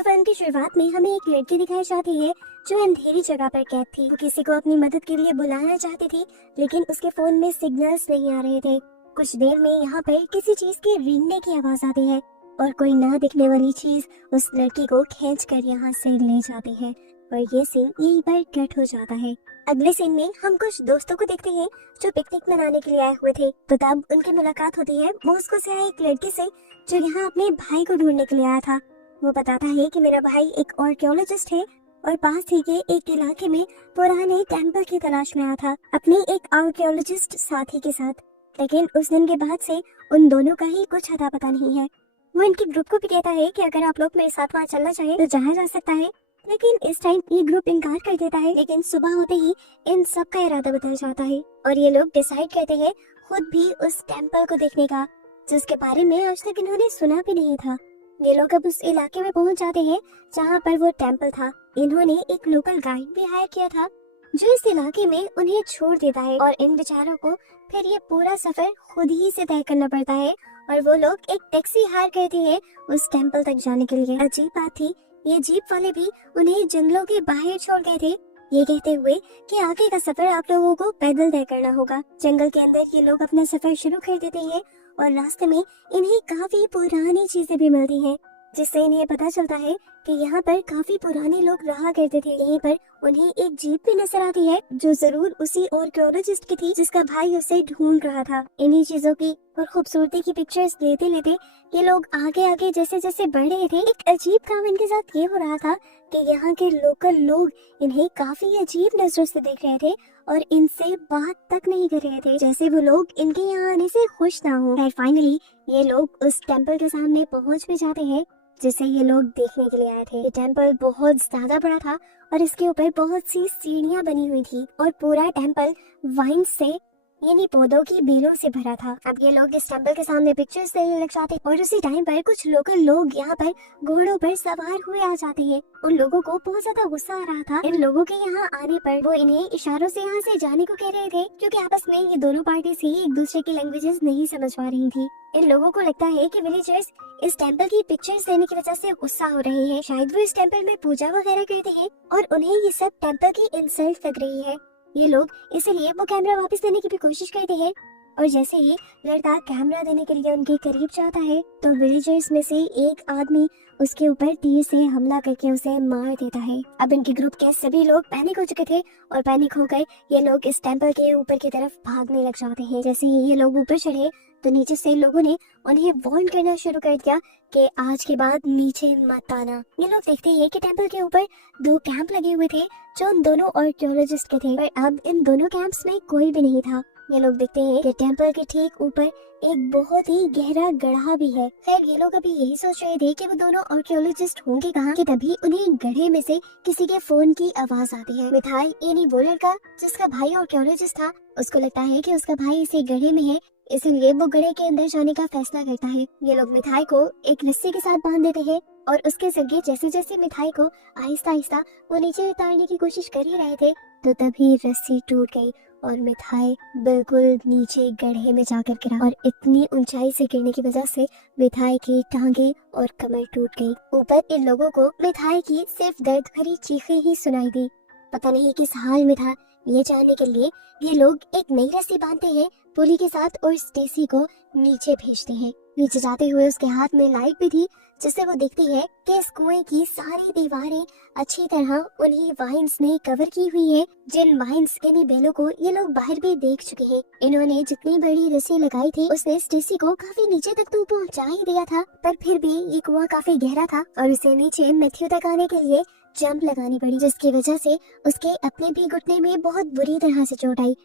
तो फिल्म की शुरुआत में हमें एक लड़की दिखाई जाती है जो अंधेरी जगह पर कैद थी। वो किसी को अपनी मदद के लिए बुलाना चाहती थी, लेकिन उसके फोन में सिग्नल्स नहीं आ रहे थे। कुछ देर में यहाँ पर किसी चीज के रेंगने की आवाज आती है और कोई ना दिखने वाली चीज उस लड़की को खींच कर यहाँ से ले जाती है और ये सीन यहीं पर कट हो जाता है। अगले सीन में हम कुछ दोस्तों को देखते हैं जो पिकनिक मनाने के लिए आए हुए थे। तो तब उनकी मुलाकात होती है मॉस्को से आए एक लड़की से जो यहाँ अपने भाई को ढूंढने के लिए आया था। वो बताता है कि मेरा भाई एक आर्कियोलॉजिस्ट है और पास ही के एक इलाके में पुराने टेम्पल की तलाश में आया था अपने एक आर्कियोलॉजिस्ट साथी के साथ। लेकिन उस दिन के बाद से उन दोनों का ही कुछ अता पता नहीं है। वो इनके ग्रुप को भी कहता है कि अगर आप लोग मेरे साथ वहाँ चलना चाहें तो जाया जा सकता है, लेकिन इस टाइम ये ग्रुप इनकार कर देता है। लेकिन सुबह होते ही इन सब का इरादा बदल जाता है और ये लोग डिसाइड करते हैं खुद भी उस टेम्पल को देखने का, जिसके बारे में आज तक इन्होंने सुना भी नहीं था। ये लोग अब उस इलाके में पहुंच जाते हैं जहाँ पर वो टेम्पल था। इन्होंने एक लोकल गाइड भी हायर किया था जो इस इलाके में उन्हें छोड़ देता है और इन बेचारों को फिर ये पूरा सफर खुद ही से तय करना पड़ता है और वो लोग एक टैक्सी हायर करते हैं उस टेम्पल तक जाने के लिए। अजीब बात थी, ये जीप वाले भी उन्हें जंगलों के बाहर छोड़ गए थे, ये कहते हुए कि आगे का सफर आप लोगों को पैदल तय करना होगा। जंगल के अंदर ये लोग अपना सफर शुरू कर देते हैं और रास्ते में इन्हें काफी पुरानी चीजें भी मिलती हैं, जिससे इन्हें पता चलता है कि यहाँ पर काफी पुराने लोग रहा करते थे। यहीं पर उन्हें एक जीप भी नजर आती है जो जरूर उसी आर्कियोलॉजिस्ट की थी जिसका भाई उसे ढूंढ रहा था। इन्हीं चीजों की और खूबसूरती की पिक्चर्स लेते लेते ये लोग आगे आगे जैसे जैसे बढ़ रहे थे, एक अजीब काम इनके साथ ये हो रहा था कि यहाँ के लोकल लोग इन्हें काफी अजीब नजरों से देख रहे थे और इनसे बात तक नहीं कर रहे थे, जैसे वो लोग इनके यहाँ आने से खुश ना हो। फाइनली ये लोग उस टेम्पल के सामने पहुँच भी जाते हैं जिसे ये लोग देखने के लिए आए थे। ये टेम्पल बहुत ज्यादा बड़ा था और इसके ऊपर बहुत सी सीढ़ियां बनी हुई थी और पूरा टेम्पल वाइन से यानी पौधों की बेलों से भरा था। अब ये लोग इस टेम्पल के सामने पिक्चर्स लेने लग जाते और उसी टाइम पर कुछ लोकल लोग यहाँ पर घोड़ों पर सवार हुए आ जाते हैं। उन लोगों को बहुत ज्यादा गुस्सा आ रहा था इन लोगों के यहाँ आने पर। वो इन्हें इशारों से यहाँ से जाने को कह रहे थे क्योंकि आपस में ये दोनों पार्टीज ही एक दूसरे की लैंग्वेजेस नहीं समझ पा रही थी। इन लोगों को लगता है कि विलेजर्स इस टेम्पल की पिक्चर्स लेने की वजह से गुस्सा हो रहे हैं, शायद वो इस टेम्पल में पूजा वगैरह करते हैं और उन्हें ये सब टेम्पल की इंसल्ट लग रही है। ये लोग इसीलिए वो कैमरा वापस देने की भी कोशिश करते हैं और जैसे ही लड़का कैमरा देने के लिए उनके करीब जाता है तो विलेजर्स में से एक आदमी उसके ऊपर तीर से हमला करके उसे मार देता है। अब इनके ग्रुप के सभी लोग पैनिक हो चुके थे और पैनिक होकर ये लोग इस टेम्पल के ऊपर की तरफ भागने लग जाते हैं। जैसे ही ये लोग ऊपर चढ़े तो नीचे से लोगों ने उन्हें वार्न करना शुरू कर दिया कि आज के बाद नीचे मत आना। ये लोग देखते हैं कि टेम्पल के ऊपर 2 कैंप लगे हुए थे जो उन दोनों आर्कियोलॉजिस्ट के थे, पर अब इन दोनों कैंप्स में कोई भी नहीं था। ये लोग देखते हैं कि टेम्पल के ठीक ऊपर एक बहुत ही गहरा गड्ढा भी है। खैर ये लोग अभी यही सोच रहे थे कि वो दोनों आर्कियोलॉजिस्ट होंगे कहाँ कि तभी उन्हें गड्ढे में से किसी के फोन की आवाज आती है। मिथाई यानी वो लड़का जिसका भाई आर्कियोलॉजिस्ट था, उसको लगता है कि उसका भाई इसी गड्ढे में है, इसलिए वो गड्ढे के अंदर जाने का फैसला करता है। ये लोग मिठाई को एक रस्सी के साथ बांध देते हैं और उसके जरिए जैसे जैसे मिठाई को आहिस्ता आहिस्ता वो नीचे उतारने की कोशिश कर ही रहे थे तो तभी रस्सी टूट गई और मिठाई बिल्कुल नीचे गड्ढे में जाकर गिरा और इतनी ऊंचाई से गिरने की वजह से मिठाई की टांगे और कमर टूट गई। ऊपर इन लोगों को मिठाई की सिर्फ दर्द भरी चीखें ही सुनाई दी। पता नहीं किस हाल में था, ये जानने के लिए ये लोग एक नई रस्सी बांधते हैं पुली के साथ और स्टेसी को नीचे भेजते हैं। नीचे जाते हुए उसके हाथ में लाइट भी थी जिससे वो देखती है कि इस कुएं की सारी दीवारें अच्छी तरह उन्हीं वाइन्स ने कवर की हुई है, जिन वाइन्स के बेलों को ये लोग बाहर भी देख चुके हैं। इन्होंने जितनी बड़ी रस्सी लगाई थी उसने स्टेसी को काफी नीचे तक तो पहुंचा ही दिया था, पर फिर भी ये कुआं काफी गहरा था और उसे नीचे मैथ्यू तक आने के लिए जंप लगानी पड़ी, जिसकी वजह से उसके अपने भी घुटने में बहुत बुरी तरह से चोट आई।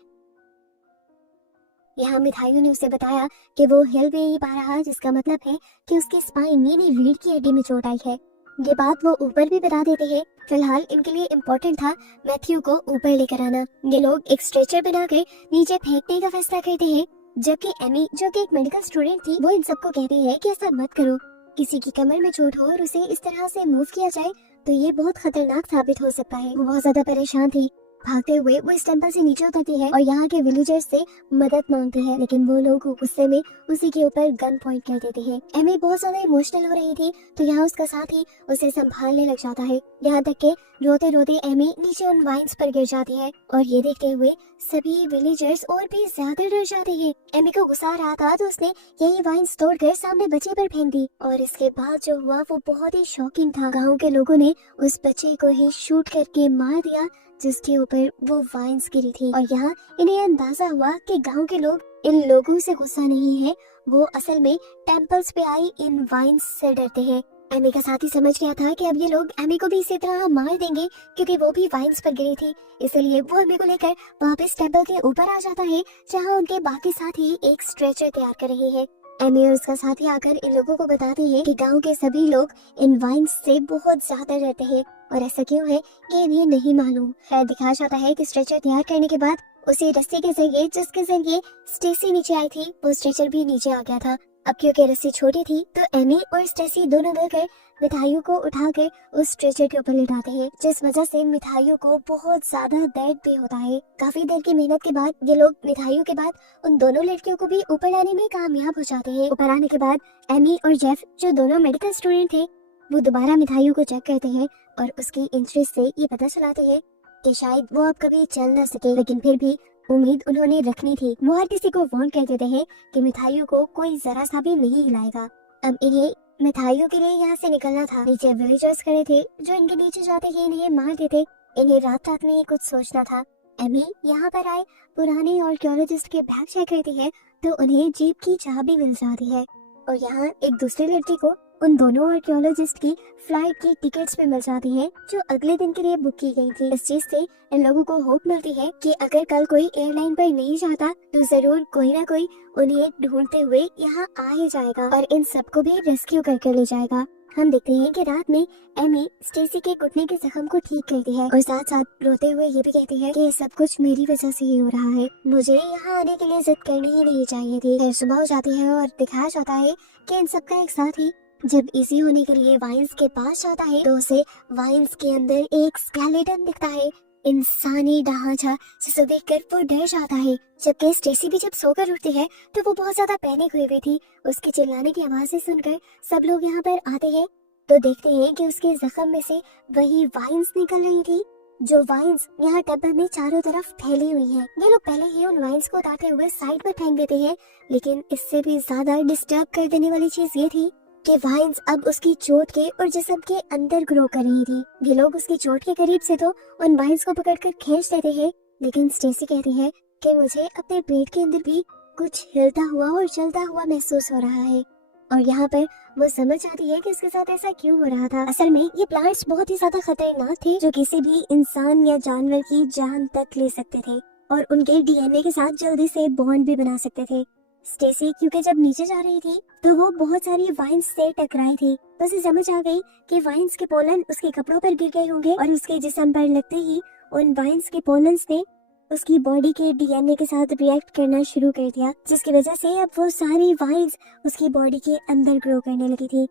यहाँ मिठाइयों ने उसे बताया कि वो हिल भी नहीं पा रहा, जिसका मतलब है कि उसकी स्पाइन यानी रीढ़ की हड्डी में चोट आई है। ये बात वो ऊपर भी बता देते हैं। फिलहाल इनके लिए इम्पोर्टेंट था मैथ्यू को ऊपर लेकर आना। ये लोग एक स्ट्रेचर बनाकर नीचे फेंकने का फैसला करते हैं, जबकि एमी जो कि एक मेडिकल स्टूडेंट थी वो इन सबको कहती है कि ऐसा मत करो, किसी की कमर में चोट हो और उसे इस तरह से मूव किया जाए तो ये बहुत खतरनाक साबित हो सकता है। वो बहुत ज्यादा परेशान थी, भागते हुए वो इस टेंपल से नीचे उतरती है और यहाँ के विलेजर्स से मदद मांगती है, लेकिन वो लोग गुस्से में उसी के ऊपर गन पॉइंट कर देते हैं। एमी बहुत ज्यादा इमोशनल हो रही थी, तो यहाँ उसका साथी उसे संभालने लग जाता है। यहाँ तक के रोते रोते एमी नीचे उन वाइन्स पर गिर जाती है और ये देखते हुए सभी विलेजर्स और भी ज्यादा डर जाते हैं। एमी को गुस्सा आ रहा था तो उसने यही वाइन्स तोड़कर सामने बच्चे पर फेंक दी और इसके बाद जो हुआ वो बहुत ही शॉकिंग था। गाँव के लोगों ने उस बच्चे को ही शूट करके मार दिया जिसके ऊपर वो वाइन्स गिरी थी, और यहाँ इन्हें अंदाजा हुआ कि गांव के लोग इन लोगों से गुस्सा नहीं है, वो असल में टेंपल्स पे आई इन वाइन्स से डरते हैं। एमी का साथी समझ गया था कि अब ये लोग एमी को भी इसी तरह मार देंगे क्योंकि वो भी वाइन्स पर गिरी थी, इसलिए वो एमी को लेकर वापस टेंपल के ऊपर आ जाता है जहाँ उनके बाकी साथी एक स्ट्रेचर तैयार कर रहे हैं। एमी और उसका साथी आकर इन लोगों को बताते हैं कि गांव के सभी लोग इन वाइन्स से बहुत ज्यादा डरते हैं और ऐसा क्यों है कि इन्हें नहीं मालूम। खैर दिखाया जाता है कि स्ट्रेचर तैयार करने के बाद उसी रस्सी के जरिए जिसके जरिए स्टेसी नीचे आई थी वो स्ट्रेचर भी नीचे आ गया था। अब क्योंकि रस्सी छोटी थी तो एमी और स्टेसी दोनों मिलकर मिठाइयों को उठाकर उस स्ट्रेचर के ऊपर लिटाते हैं, जिस वजह से मिठाइयों को बहुत ज्यादा दर्द भी होता है। काफी देर की मेहनत के बाद ये लोग मिठाइयों के बाद उन दोनों लड़कियों को भी ऊपर लाने में कामयाब हो जाते हैं। ऊपर आने के बाद एमी और जेफ जो दोनों मेडिकल स्टूडेंट थे वो दोबारा मिठाइयों को चेक करते हैं और उसकी इंटरेस्ट से ये पता चलाते हैं कि शायद वो अब कभी चल न सके, लेकिन फिर भी उम्मीद उन्होंने रखनी थी। वो हर किसी को वार्न कर देते हैं कि मिठाइयों को कोई जरा सा भी नहीं हिलाएगा। अब इन्हें मिठाइयों के लिए यहाँ से निकलना था। नीचे विलेजर्स खड़े थे जो इनके नीचे जाते ही इन्हें मार देते। इन्हें रात रात में कुछ सोचना था। एमी यहाँ पर आए पुराने आर्कियोलॉजिस्ट के बैग चेक करती है तो उन्हें जीप की चाबी मिल जाती है और यहाँ एक दूसरी लड़की को उन दोनों आर्कियोलॉजिस्ट की फ्लाइट की टिकट्स पे मिल जाती है जो अगले दिन के लिए बुक की गई थी। इस चीज से इन लोगों को होप मिलती है कि अगर कल कोई एयरलाइन पर नहीं जाता तो जरूर कोई ना कोई उन्हें ढूंढते हुए यहाँ आ ही जाएगा और इन सबको भी रेस्क्यू करके ले जाएगा। हम देखते हैं कि रात में एमी स्टेसी के घुटने के जख्म को ठीक करती है और साथ साथ रोते हुए ये भी कहती है कि ये सब कुछ मेरी वजह से ही हो रहा है, मुझे यहाँ आने के लिए जिद करनी ही नहीं चाहिए थी। फिर सुबह हो जाती है और दिखाया जाता है कि इन सबका एक साथ ही जब इसी होने के लिए वाइन्स के पास जाता है तो उसे वाइन्स के अंदर एक स्केलेटन दिखता है, इंसानी ढांचा, जिसे देखकर वो डर जाता है। जबकि स्टेसी भी जब सोकर उठती है तो वो बहुत ज्यादा पैनिक हुई थी। उसके चिल्लाने की आवाजें सुनकर सब लोग यहाँ पर आते हैं तो देखते हैं कि उसके जख्म में से वही वाइन्स निकल रही थी जो वाइन्स यहाँ टेबल में चारों तरफ फैली हुई है। ये लोग पहले ही उन वाइन्स को उठाते हुए साइड पर फेंक देते हैं, लेकिन इससे भी ज्यादा डिस्टर्ब कर देने वाली चीज ये थी कि वाइन्स अब उसकी चोट के और जिस्म के अंदर ग्रो कर रही थी। ये लोग उसकी चोट के करीब से तो उन वाइन्स को पकड़कर खींच लेते हैं, लेकिन स्टेसी कहती है कि मुझे अपने पेट के अंदर भी कुछ हिलता हुआ और चलता हुआ महसूस हो रहा है और यहाँ पर वो समझ आती है कि उसके साथ ऐसा क्यों हो रहा था। असल में ये प्लांट्स बहुत ही ज्यादा खतरनाक थे जो किसी भी इंसान या जानवर की जान तक ले सकते थे और उनके डीएनए के साथ जल्दी से बॉन्ड भी बना सकते थे। स्टेसी क्योंकि जब नीचे जा रही थी तो वो बहुत सारी वाइन्स से टकराई थी, तो उसे समझ आ गई कि वाइन्स के पोलन उसके कपड़ों पर गिर गए होंगे और उसके जिस्म पर लगते ही उन वाइन्स के पोलन्स ने उसकी बॉडी के डीएनए के साथ रिएक्ट करना शुरू कर दिया, जिसकी वजह से अब वो सारी वाइन्स उसकी बॉडी के अंदर ग्रो करने लगी थी।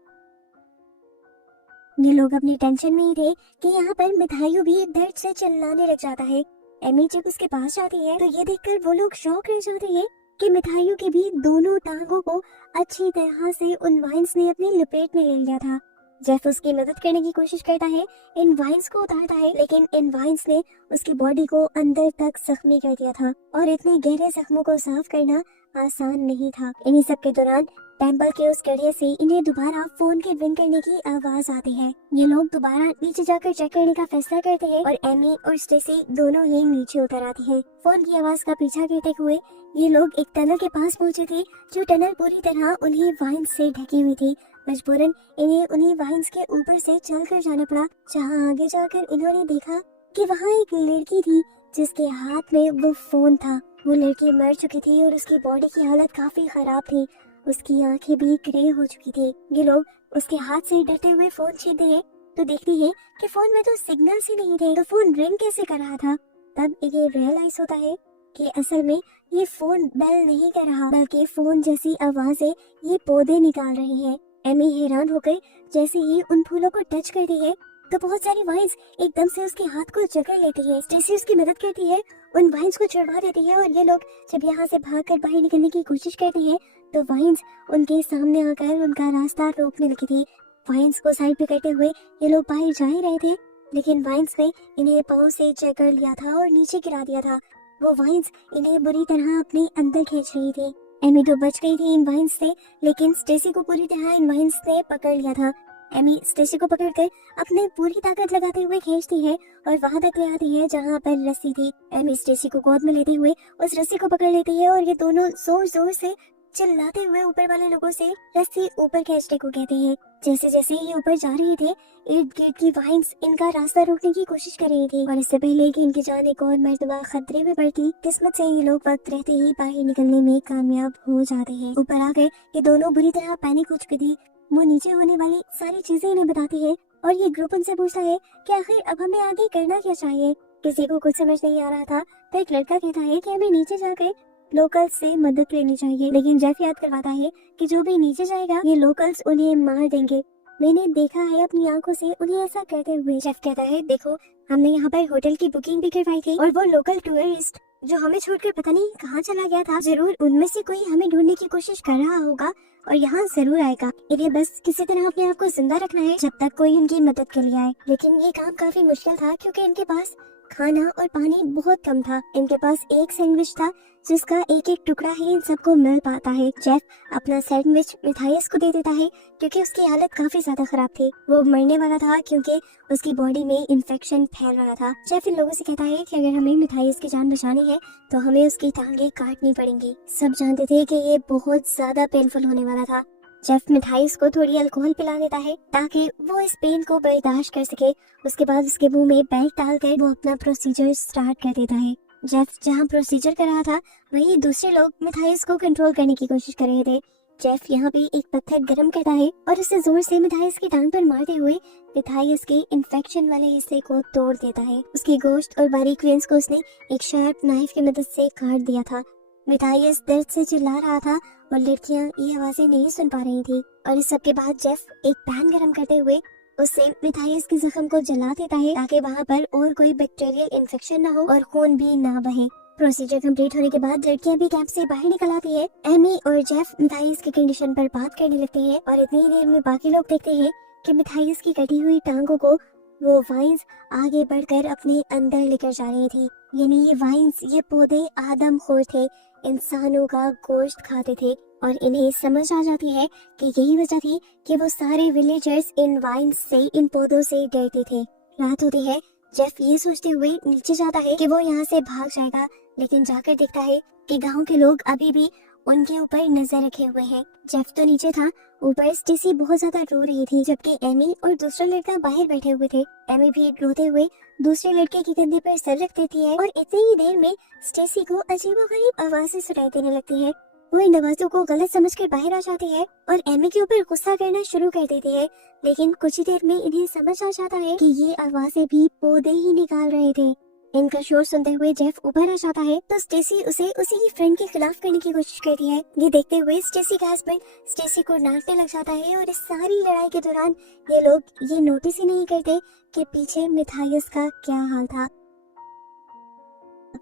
ये लोग अपनी टेंशन में ही थे कि यहाँ पर मिठाइयों भी दर्द से चिल्लाने लग जाता है। एमी जब उसके पास जाती है तो ये देखकर वो लोग शॉक रह जाते हैं कि मिठाइयों की भी दोनों टांगों को अच्छी तरह से उन वाइन्स ने अपनी लपेट में ले लिया था। जेफ उसकी मदद करने की कोशिश करता है, इन वाइन्स को उतारता है, लेकिन इन वाइन्स ने उसकी बॉडी को अंदर तक जख्मी कर दिया था और इतने गहरे जख्मों को साफ करना आसान नहीं था। इन्हीं सब के दौरान टेंपल के उस गड्ढे से इन्हें दोबारा फोन के रिंग करने की आवाज आती है। ये लोग दोबारा नीचे जाकर चेक करने का फैसला करते हैं और एमी और स्टेसी दोनों ही नीचे उतर आती हैं। फोन की आवाज का पीछा करते हुए ये लोग एक टनल के पास पहुंचे थे जो टनल पूरी तरह उन्हें वाइन्स से ढकी हुई थी। मजबूरन इन्हें उन्हीं वाइन्स के ऊपर से चलकर जाना पड़ा, जहां आगे जाकर इन्होंने देखा कि वहां एक लड़की थी जिसके हाथ में वो फोन था। वो लड़की मर चुकी थी और उसकी बॉडी की हालत काफी खराब थी, उसकी आंखें भी ग्रे हो चुकी थी। ये लोग उसके हाथ से डरते हुए फोन छीनते हैं तो देखती है कि फोन में तो सिग्नल्स ही नहीं थे, तो फोन रिंग कैसे कर रहा था। तब इन्हें रियलाइज होता है कि असल में ये फोन बेल नहीं कर रहा, बल्कि फोन जैसी आवाजें ये पौधे निकाल रही है। एमी हैरान होकर जैसे ही उन फूलों को टच करती है तो बहुत सारी वाइन्स एकदम से उसके हाथ को जकड़ लेती है। स्टेसी उसकी मदद करती है, उन वाइन्स को छुड़वा देती है और ये लोग जब यहाँ से भागकर बाहर निकलने की कोशिश करते हैं तो वाइन्स उनके सामने आकर उनका रास्ता रोकने लगी थी। वाइन्स को साइड पे करते हुए ये लोग बाहर जा ही रहे थे, लेकिन वाइन्स ने इन्हें पाँव से जकड़ लिया था और नीचे गिरा दिया था। वो वाइन्स इन्हें बुरी तरह अपने अंदर खींच रही थी। एमी तो बच गई थी इन वाइन्स से, लेकिन स्टेसी को पूरी तरह इन वाइन्स ने पकड़ लिया था। एमी स्टेसी को पकड़कर अपने पूरी ताकत लगाते हुए खींचती है और वहां तक ले आती है जहां पर रस्सी थी। एमी स्टेसी को गोद में लेते हुए उस रस्सी को पकड़ लेती है और ये दोनों जोर जोर से चिल्लाते हुए ऊपर वाले लोगों से रस्सी ऊपर खींचने को कहते हैं। जैसे जैसे ये ऊपर जा रहे थे, इर्द गिर्द की वाइन्स इनका रास्ता रोकने की कोशिश कर रही थी और इससे पहले कि इनकी जान एक और मर्तबा खतरे में पड़ती, किस्मत से ये लोग वक्त रहते ही बाहर निकलने में कामयाब हो जाते हैं। ऊपर आकर ये दोनों बुरी तरह पैनिक हो चुकी थी। वो नीचे होने वाली सारी चीजें इन्हें बताती है और ये ग्रुप उनसे पूछता है कि आखिर अब हमें आगे करना क्या चाहिए। किसी को कुछ समझ नहीं आ रहा था, तो एक लड़का कहता है कि हमें नीचे जाकर लोकल्स से मदद लेनी चाहिए, लेकिन जेफ याद करवाता है कि जो भी नीचे जाएगा ये लोकल्स उन्हें मार देंगे। मैंने देखा है अपनी आंखों से उन्हें ऐसा करते हुए। जेफ कहता है, देखो हमने यहाँ पर होटल की बुकिंग भी करवाई थी और वो लोकल टूरिस्ट जो हमें छोड़कर पता नहीं कहाँ चला गया था, जरूर उनमें से कोई हमें ढूंढने की कोशिश कर रहा होगा और यहाँ जरूर आएगा। इन्हें बस किसी तरह अपने आप को जिंदा रखना है जब तक कोई उनकी मदद के लिए आए। लेकिन ये काम काफी मुश्किल था क्योंकि इनके पास खाना और पानी बहुत कम था। इनके पास एक सैंडविच था जिसका एक एक टुकड़ा ही इन सबको मिल पाता है। जेफ अपना सैंडविच मिथाइस को दे देता है क्योंकि उसकी हालत काफी ज्यादा खराब थी। वो मरने वाला था क्योंकि उसकी बॉडी में इन्फेक्शन फैल रहा था। जेफ इन लोगों से कहता है कि अगर हमें मिथाइस की जान बचानी है तो हमें उसकी टांगे काटनी पड़ेंगी। सब जानते थे कि ये बहुत ज्यादा पेनफुल होने वाला था। जेफ मिथाइस को थोड़ी अल्कोहल पिला देता है ताकि वो इस पेन को बर्दाश्त कर सके। उसके बाद उसके मुंह में बेल्ट डालकर वो अपना प्रोसीजर स्टार्ट कर देता है। जेफ जहाँ प्रोसीजर कर रहा था वहीं दूसरे लोग मिथाइस को कंट्रोल करने की कोशिश कर रहे थे। जेफ यहाँ पे एक पत्थर गर्म करता है और उसे जोर से मिथाइस की टांग पर मारते हुए मिथाइस के इन्फेक्शन वाले हिस्से को तोड़ देता है। उसके गोश्त और बारीक वेन्स को उसने एक शार्प नाइफ की मदद से काट दिया था। मिथाइस दर्द से चिल्ला रहा था और लड़कियां ये आवाजें नहीं सुन पा रही थी। और इस सब के बाद जेफ एक पैन गर्म करते हुए उससे मिथाइस के जख्म को जला देता है ताकि वहाँ पर और कोई बैक्टीरियल इन्फेक्शन ना हो और खून भी ना बहे। प्रोसीजर कंप्लीट होने के बाद लड़कियां भी कैंप से बाहर निकल आती है। एमी और जेफ मिथाइस की कंडीशन पर बात करने लगते हैं और इतनी देर में बाकी लोग देखते हैं कि मिथाइस की कटी हुई टांगों को वो वाइन्स आगे बढ़कर अपने अंदर लेकर जा रही थी। यानी ये वाइन्स, ये पौधे आदमखोर थे, इंसानों का गोश्त खाते थे और इन्हें समझ आ जाती है कि यही वजह थी कि वो सारे विलेजर्स इन वाइन्स से, इन पौधों से डरते थे। रात होती है। जेफ ये सोचते हुए नीचे जाता है कि वो यहाँ से भाग जाएगा, लेकिन जाकर देखता है कि गांव के लोग अभी भी उनके ऊपर नजर रखे हुए हैं। जेफ तो नीचे था, ऊपर स्टेसी बहुत ज्यादा रो रही थी जबकि एमी और दूसरा लड़का बाहर बैठे हुए थे। एमी भी रोते हुए दूसरे लड़के के कंधे पर सर रख देती है और इतनी ही देर में स्टेसी को अजीबोगरीब आवाजें सुनाई देने लगती है। वो इन आवाजों को गलत समझकर बाहर आ जाती है और एमी के ऊपर गुस्सा करना शुरू कर देती है, लेकिन कुछ ही देर में इन्हें समझ आ जाता है कि ये आवाजें भी पौधे ही निकाल रहे थे। इनका शोर सुनते हुए जेफ ऊपर आ जाता है तो स्टेसी उसे उसी की फ्रेंड के खिलाफ करने की कोशिश करती है। ये देखते हुए स्टेसी का हस्बैंड स्टेसी को डांटने लग जाता है और इस सारी लड़ाई के दौरान ये लोग ये नोटिस ही नहीं करते कि पीछे मिथाइस का क्या हाल था।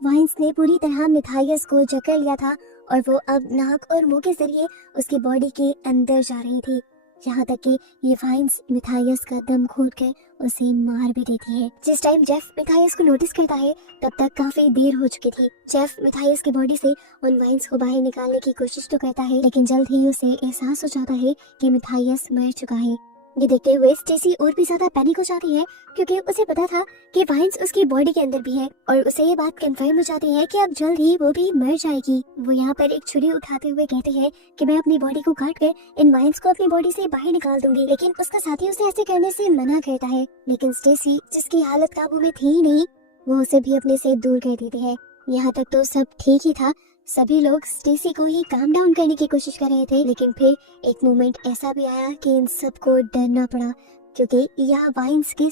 वाइन्स ने पूरी तरह मिथाइस को जकड़ लिया था और वो अब नाक और मुंह के जरिए उसकी बॉडी के अंदर जा रही थी, यहाँ तक कि ये वाइन्स मिथाइस का दम घोट कर उसे मार भी देती है। जिस टाइम जेफ मिथाइस को नोटिस करता है तब तक काफी देर हो चुकी थी। जेफ मिथाइस की बॉडी से उन वाइन्स को बाहर निकालने की कोशिश तो करता है, लेकिन जल्द ही उसे एहसास हो जाता है कि मिथाइस मर चुका है। ये देखते हुए स्टेसी और भी ज्यादा पैनिक हो जाती है क्योंकि उसे पता था कि वाइन्स उसकी बॉडी के अंदर भी है और उसे ये बात कंफर्म हो जाती है कि अब जल्द ही वो भी मर जाएगी। वो यहाँ पर एक छुरी उठाते हुए कहती है कि मैं अपनी बॉडी को काट कर इन वाइन्स को अपनी बॉडी से बाहर निकाल दूंगी, लेकिन उसका साथी उसे ऐसे करने से मना करता है। लेकिन स्टेसी, जिसकी हालत काबू में थी ही नहीं, वो उसे भी अपने से दूर कर देती है। यहाँ तक तो सब ठीक ही था, सभी लोग स्टेसी को ही काम डाउन करने की कोशिश कर रहे थे, लेकिन फिर एक मोमेंट ऐसा भी आया कि इन सबको डरना पड़ा क्योंकि यहाँ वाइन्स के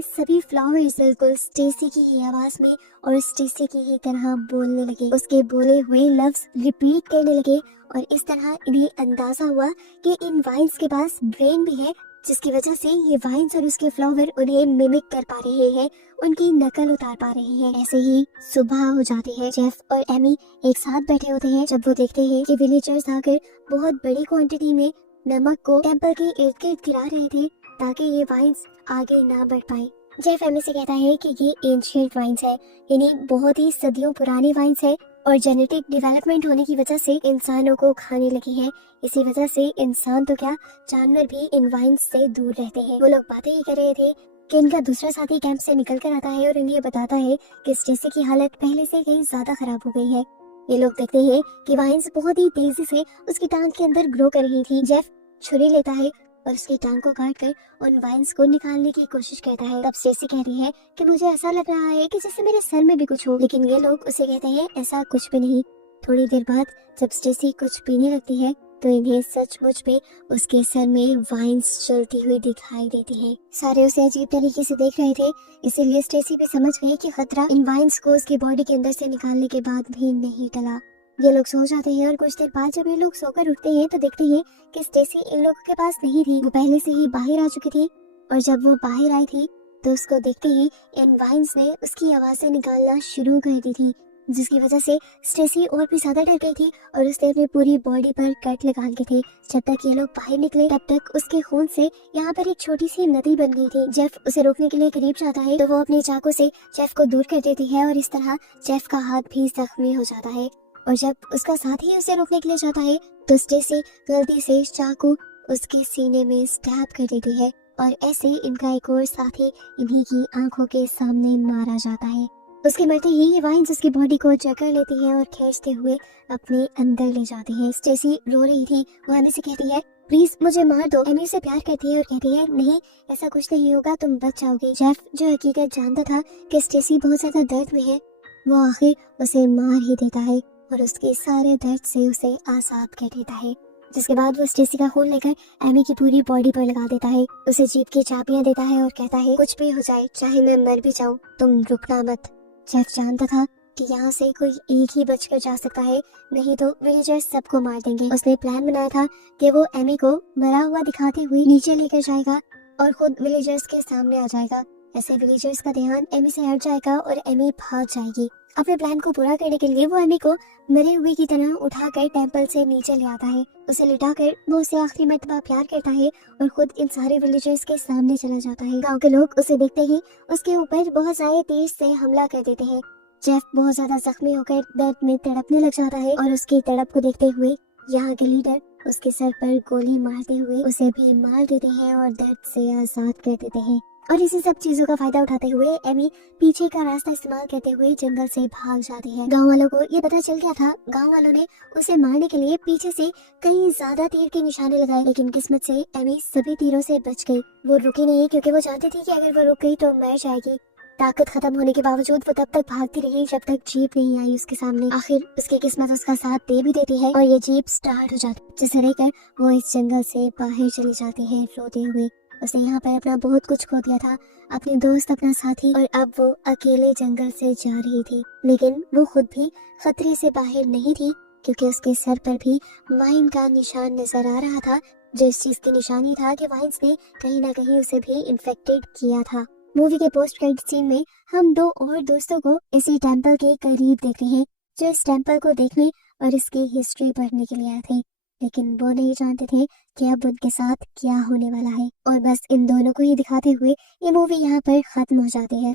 सभी फ्लावर्स बिल्कुल स्टेसी की ही आवाज में और स्टेसी की ही तरह बोलने लगे। उसके बोले हुए लफ्ज रिपीट करने लगे और इस तरह इन्हें अंदाजा हुआ कि इन वाइन्स के पास ब्रेन भी है जिसकी वजह से ये वाइन्स और उसके फ्लावर उन्हें मिमिक कर पा रहे हैं, उनकी नकल उतार पा रहे हैं। ऐसे ही सुबह हो जाती है। जेफ और एमी एक साथ बैठे होते हैं जब वो देखते हैं कि विलेजर्स आकर बहुत बड़ी क्वांटिटी में नमक को टेम्पल के इर्द गिर्द गिरा रहे थे ताकि ये वाइन्स आगे ना बढ़ पाए। जेफ एमी से कहता है कि ये एंशिएंट वाइन्स है, यानी बहुत ही सदियों पुरानी वाइन्स है और जेनेटिक डेवलपमेंट होने की वजह से इंसानों को खाने लगी है। इसी वजह से इंसान तो क्या, जानवर भी इन वाइन्स से दूर रहते हैं। वो लोग बातें ही कर रहे थे कि इनका दूसरा साथी कैंप से निकल कर आता है और इन्हें बताता है कि स्टेसी की हालत पहले से कहीं ज्यादा खराब हो गई है। ये लोग देखते हैं कि वाइन्स बहुत ही तेजी से उसकी टांग के अंदर ग्रो कर रही थी। जेफ छुरी लेता है और उसकी टांग को काट कर उन वाइन्स को निकालने की कोशिश करता है। तब स्टेसी कहती है कि मुझे ऐसा लग रहा है कि जैसे मेरे सर में भी कुछ हो, लेकिन ये लोग उसे कहते हैं ऐसा कुछ भी नहीं। थोड़ी देर बाद जब स्टेसी कुछ पीने लगती है तो इन्हें सचमुच में उसके सर में वाइन्स चलती हुई दिखाई देती है। सारे उसे अजीब तरीके से देख रहे थे, इसीलिए स्टेसी भी समझ गई कि खतरा इन वाइन्स को उसकी बॉडी के अंदर से निकालने के बाद भी नहीं टला। ये लोग सो जाते हैं और कुछ देर बाद जब ये लोग सोकर उठते हैं तो देखते हैं कि स्टेसी इन लोगों के पास नहीं थी। वो पहले से ही बाहर आ चुकी थी और जब वो बाहर आई थी तो उसको देखते ही इन वाइन्स ने उसकी आवाजें निकालना शुरू कर दी थी, जिसकी वजह से स्टेसी और भी ज्यादा डर गई थी और उसने अपनी पूरी बॉडी पर कट लगा लिए थे। जब तक ये लोग बाहर निकले तब तक उसके खून से यहाँ पर एक छोटी सी नदी बन गई थी। जेफ उसे रोकने के लिए करीब जाता है तो वो अपने चाकू से जेफ को दूर कर देती है और इस तरह जेफ का हाथ भी जख्मी हो जाता है। और जब उसका साथी उसे रोकने के लिए जाता है तो स्टेसी गलती से चाकू उसके सीने में स्टैब कर देती है और ऐसे इनका एक और साथी इन्हीं की आंखों के सामने मारा जाता है। उसके मरते ही ये वाइन्स उसकी बॉडी को जकड़ लेती है और खींचते हुए अपने अंदर ले जाती है। स्टेसी रो रही थी, वो एमी से कहती है प्लीज मुझे मार दो। एमी से प्यार करती है और कहती है नहीं, ऐसा कुछ नहीं होगा, तुम बच जाओगे। जेफ जो हकीकत जानता था कि स्टेसी बहुत ज्यादा दर्द में है, वो आखिर उसे मार ही देता है और उसके सारे दर्द से उसे आजाद कर देता है। जिसके बाद वो स्टेसी का खून लेकर एमी की पूरी बॉडी पर लगा देता है, उसे जीप की चाबियां देता है और कहता है कुछ भी हो जाए, चाहे मैं मर भी जाऊं, तुम रुकना मत। जेफ जानता था कि यहाँ से कोई एक ही बचकर जा सकता है, नहीं तो विलेजर्स सबको मार देंगे। उसने प्लान बनाया था कि वो एमी को मरा हुआ दिखाते हुए नीचे लेकर जाएगा और खुद विलेजर्स के सामने आ जाएगा। ऐसे विलेजर्स का ध्यान एमी से हट जाएगा और एमी भाग जाएगी। अपने प्लान को पूरा करने के लिए वो एमी को मरे हुए की तरह उठाकर टेंपल से नीचे ले आता है। उसे लिटाकर वो उसे आखिरी मर्तबा प्यार करता है और खुद इन सारे विलेजर्स के सामने चला जाता है। गांव के लोग उसे देखते ही उसके ऊपर बहुत सारे तेज से हमला कर देते हैं। जेफ बहुत ज्यादा जख्मी होकर दर्द में तड़पने लग जाता है और उसकी तड़प को देखते हुए यहाँ के लीडर उसके सर पर गोली मारते हुए उसे भी मार देते हैं और दर्द से आजाद कर देते हैं। और इसी सब चीजों का फायदा उठाते हुए एमी पीछे का रास्ता इस्तेमाल करते हुए जंगल से भाग जाती है। गांव वालों को ये पता चल गया था। गांव वालों ने उसे मारने के लिए पीछे से कई ज्यादा तीर के निशाने लगाए, लेकिन किस्मत से एमी सभी तीरों से बच गई। वो रुकी नहीं क्योंकि वो जानती थी कि अगर वो रुक गई तो मर जाएगी। ताकत खत्म होने के बावजूद वो तब तक भागती रही जब तक जीप नहीं आई उसके सामने। आखिर उसकी किस्मत उसका साथ दे भी देती है और ये जीप स्टार्ट हो जाती है, जिसे लेकर वो इस जंगल से बाहर चली जाती है रोते हुए। उसने यहाँ पर अपना बहुत कुछ खो दिया था, अपने दोस्त, अपना साथी, और अब वो अकेले जंगल से जा रही थी। लेकिन वो खुद भी खतरे से बाहर नहीं थी क्योंकि उसके सर पर भी वाइन का निशान नजर आ रहा था, जो इस चीज की निशानी था कि वाइन्स ने कहीं ना कहीं उसे भी इन्फेक्टेड किया था। मूवी के पोस्ट क्रेडिट सीन में हम दो और दोस्तों को इसी टेंपल के करीब देखते हैं जो इस टेंपल को देखने और इसकी हिस्ट्री पढ़ने के लिए आए थे, लेकिन वो नहीं जानते थे कि अब उनके साथ क्या होने वाला है। और बस इन दोनों को ही दिखाते हुए ये मूवी यहाँ पर खत्म हो जाती है।